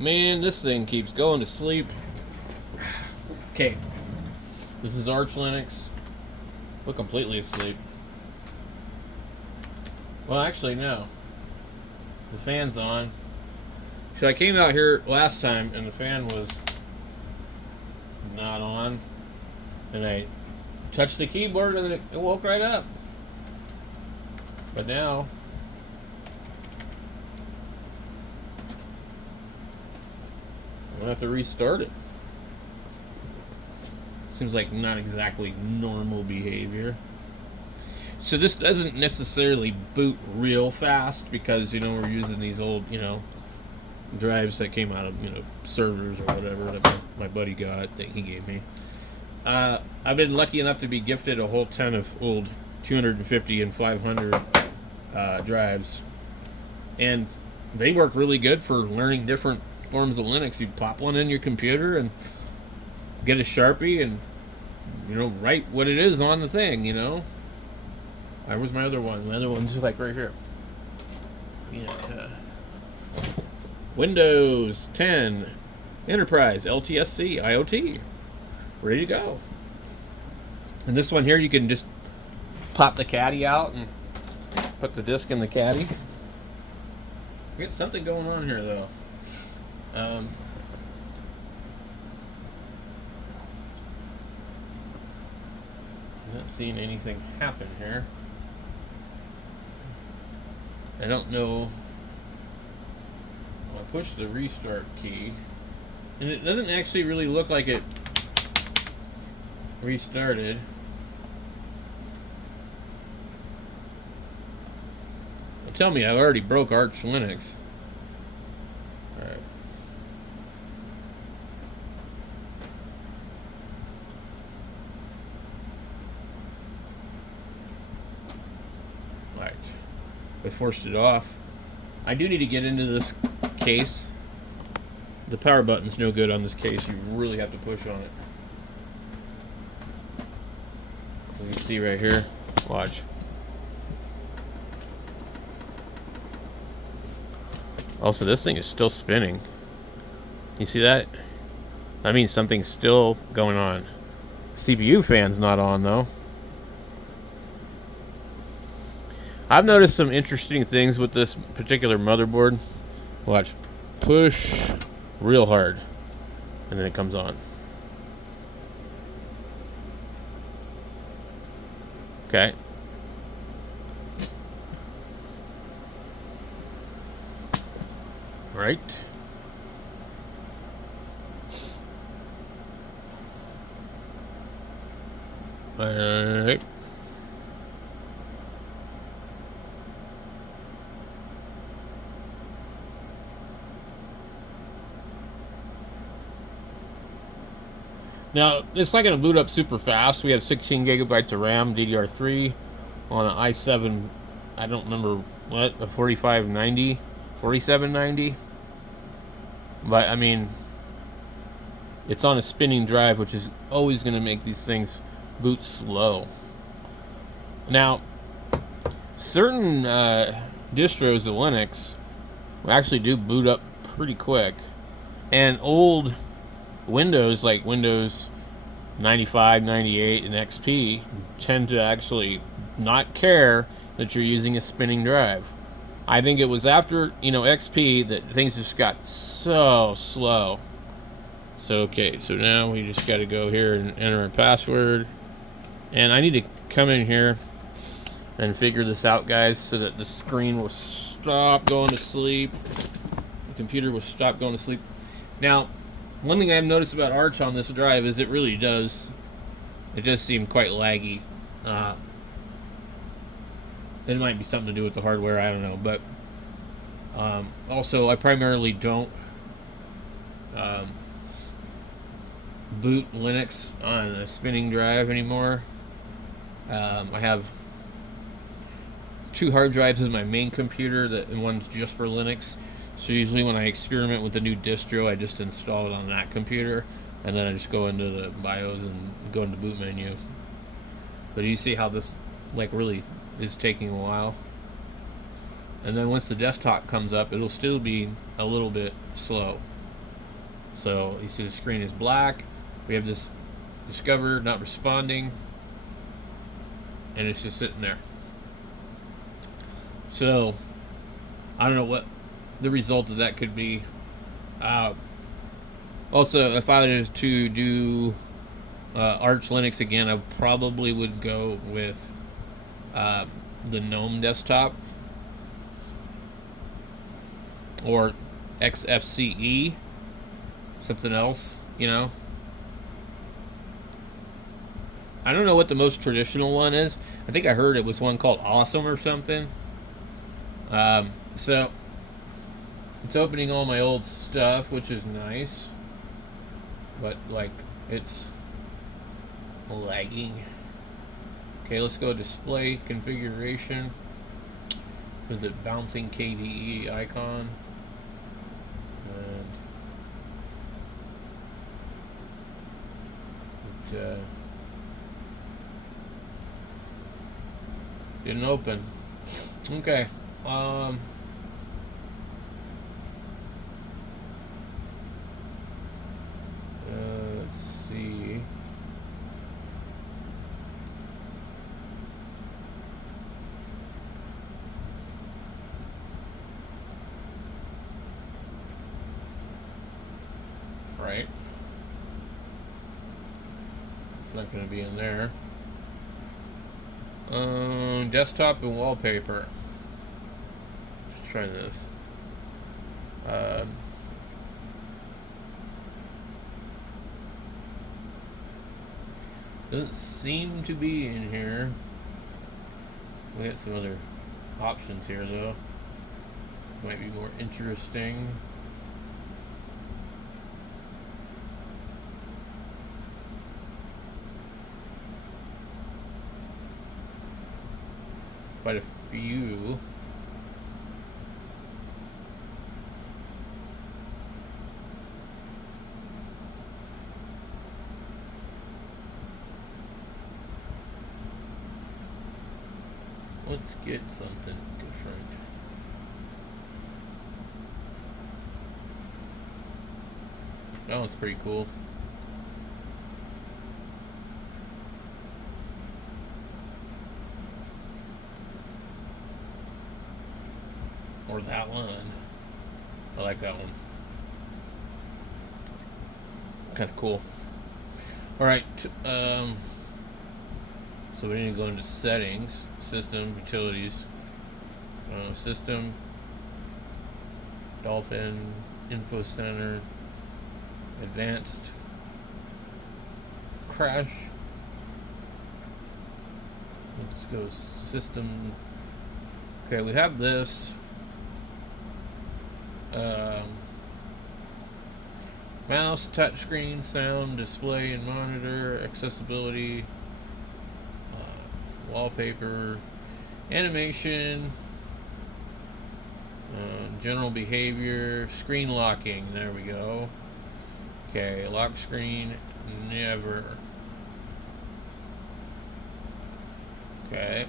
Man, this thing keeps going to sleep. Okay, this is Arch Linux. We're completely asleep. Well, actually, no. The fan's on. So I came out here last time and the fan was not on. And I touched the keyboard and it woke right up. But now I'm gonna have to restart it. Seems like not exactly normal behavior. So this doesn't necessarily boot real fast because, you know, we're using these old, you know, drives that came out of, you know, servers or whatever that my buddy got that he gave me. I've been lucky enough to be gifted a whole ton of old 250 and 500 drives, and they work really good for learning different forms of Linux. You pop one in your computer and get a Sharpie and, you know, write what it is on the thing, you know. Where's my other one? My other one's like right here. Yeah, Windows 10 Enterprise LTSC IoT. Ready to go. And this one here, you can just pop the caddy out and put the disk in the caddy. We got something going on here, though. I'm not seeing anything happen here. I don't know. Well, I pushed the restart key, and it doesn't actually really look like it restarted. Well, tell me, I've already broke Arch Linux. Alright. Alright. I forced it off. I do need to get into this case. The power button's no good on this case. You really have to push on it. You can see right here. Watch. Also, this thing is still spinning. You see that? That means something's still going on. CPU fan's not on, though. I've noticed some interesting things with this particular motherboard. Watch. Push real hard, and then it comes on. Okay. Right. Alright. Now, it's not going to boot up super fast. We have 16 gigabytes of RAM, DDR3, on an i7, I don't remember what, a 4590, 4790. But, I mean, it's on a spinning drive, which is always going to make these things boot slow. Now, certain distros of Linux actually do boot up pretty quick. And old Windows, like Windows 95, 98, and XP, tend to actually not care that you're using a spinning drive. I think it was after, you know, XP that things just got so slow. So, okay, so now we just got to go here and enter a password. And I need to come in here and figure this out, guys, so that the screen will stop going to sleep. The computer will stop going to sleep. Now, one thing I've noticed about Arch on this drive is it does seem quite laggy. It might be something to do with the hardware, I don't know. But also, I primarily don't boot Linux on a spinning drive anymore. I have 2 hard drives in my main computer, and one's just for Linux. So usually when I experiment with the new distro, I just install it on that computer, and then I just go into the BIOS and go into boot menu. But you see how this like really is taking a while. And then once the desktop comes up, it'll still be a little bit slow. So you see the screen is black. We have this Discover not responding, and it's just sitting there. So I don't know what the result of that could be. Also, if I was to do Arch Linux again, I probably would go with the GNOME desktop or XFCE, something else, you know. I don't know what the most traditional one is. I think I heard it was one called Awesome or something. So it's opening all my old stuff, which is nice, but like it's lagging. Okay, let's go display configuration with the bouncing KDE icon. And didn't open. Okay. Let's see. Right. It's not going to be in there. Desktop and wallpaper. Let's try this. Doesn't seem to be in here. We got some other options here though. Might be more interesting. Quite a few. Let's get something different. That one's pretty cool. Or that one. I like that one. Kind of cool. Alright, so we need to go into settings, system, utilities, system, Dolphin, info center, advanced, crash. Let's go system. Okay, we have this. Mouse, touchscreen, sound, display and monitor, accessibility, wallpaper, animation, general behavior, screen locking. There we go. Okay, lock screen, never. Okay.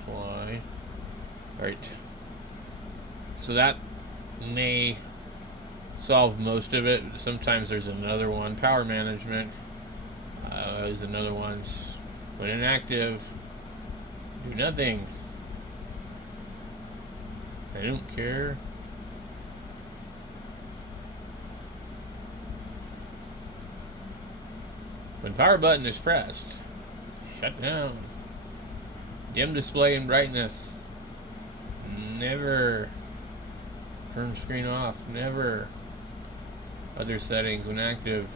Apply. Alright. So that may solve most of it. Sometimes there's another one. Power management is another one. When inactive, do nothing. I don't care. When power button is pressed, shut down. Dim display and brightness. Never. Turn screen off. Never. Other settings when active.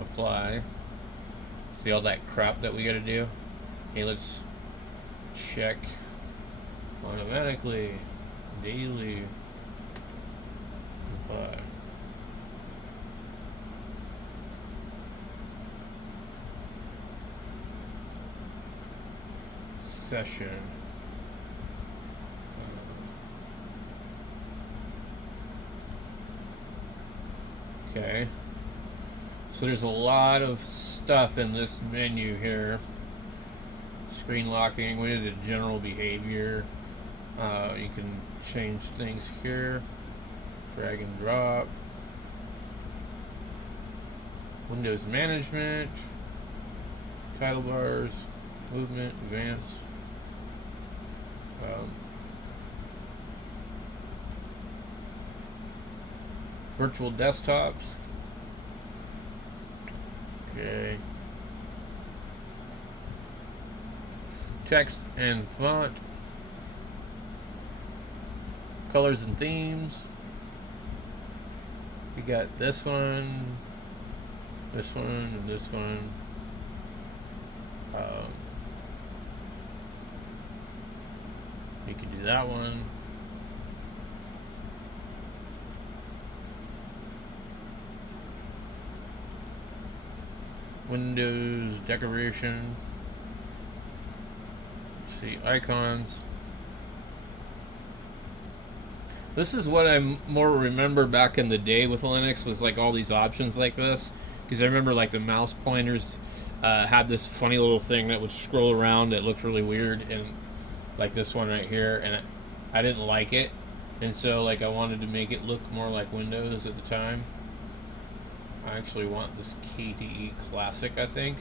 Apply. See all that crap that we gotta do? Okay, let's check automatically. Daily. Apply. Session. Okay. So there's a lot of stuff in this menu here. Screen locking, we did a general behavior. You can change things here, drag and drop. Windows management, title bars, movement, advanced. Virtual desktops. Okay. Text and font. Colors and themes. We got this one, and this one. You can do that one. Windows decoration. Let's see, icons. This is what I more remember back in the day with Linux, was like all these options like this, because I remember like the mouse pointers had this funny little thing that would scroll around that looked really weird, and like this one right here, and I didn't like it, and so like I wanted to make it look more like Windows at the time. I actually want this KDE Classic, I think.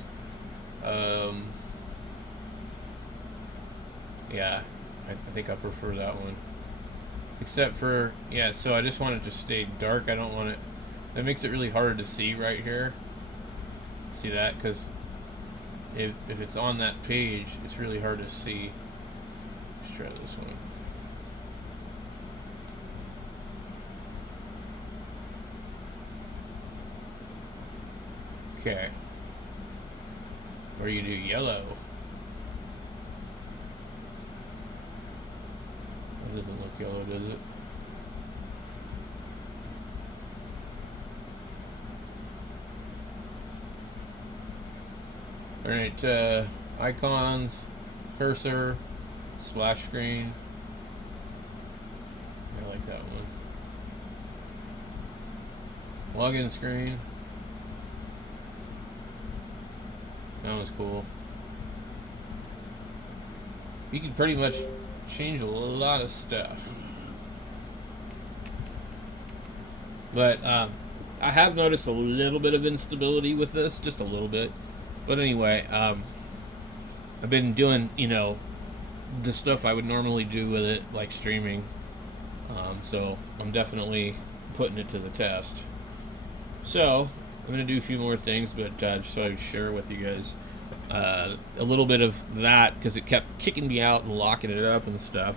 Yeah, I think I prefer that one. Except for, yeah, so I just want it to stay dark. I don't want it, that makes it really hard to see right here. See that? Because if it's on that page, it's really hard to see. Let's try this one. Okay. Or you do yellow. It doesn't look yellow, does it? Alright, icons, cursor, splash screen. I like that one. Login screen. That was cool. You can pretty much change a lot of stuff. But I have noticed a little bit of instability with this, just a little bit. But anyway, I've been doing, the stuff I would normally do with it, like streaming. So I'm definitely putting it to the test. So I'm going to do a few more things, but just so I share with you guys a little bit of that, because it kept kicking me out and locking it up and stuff.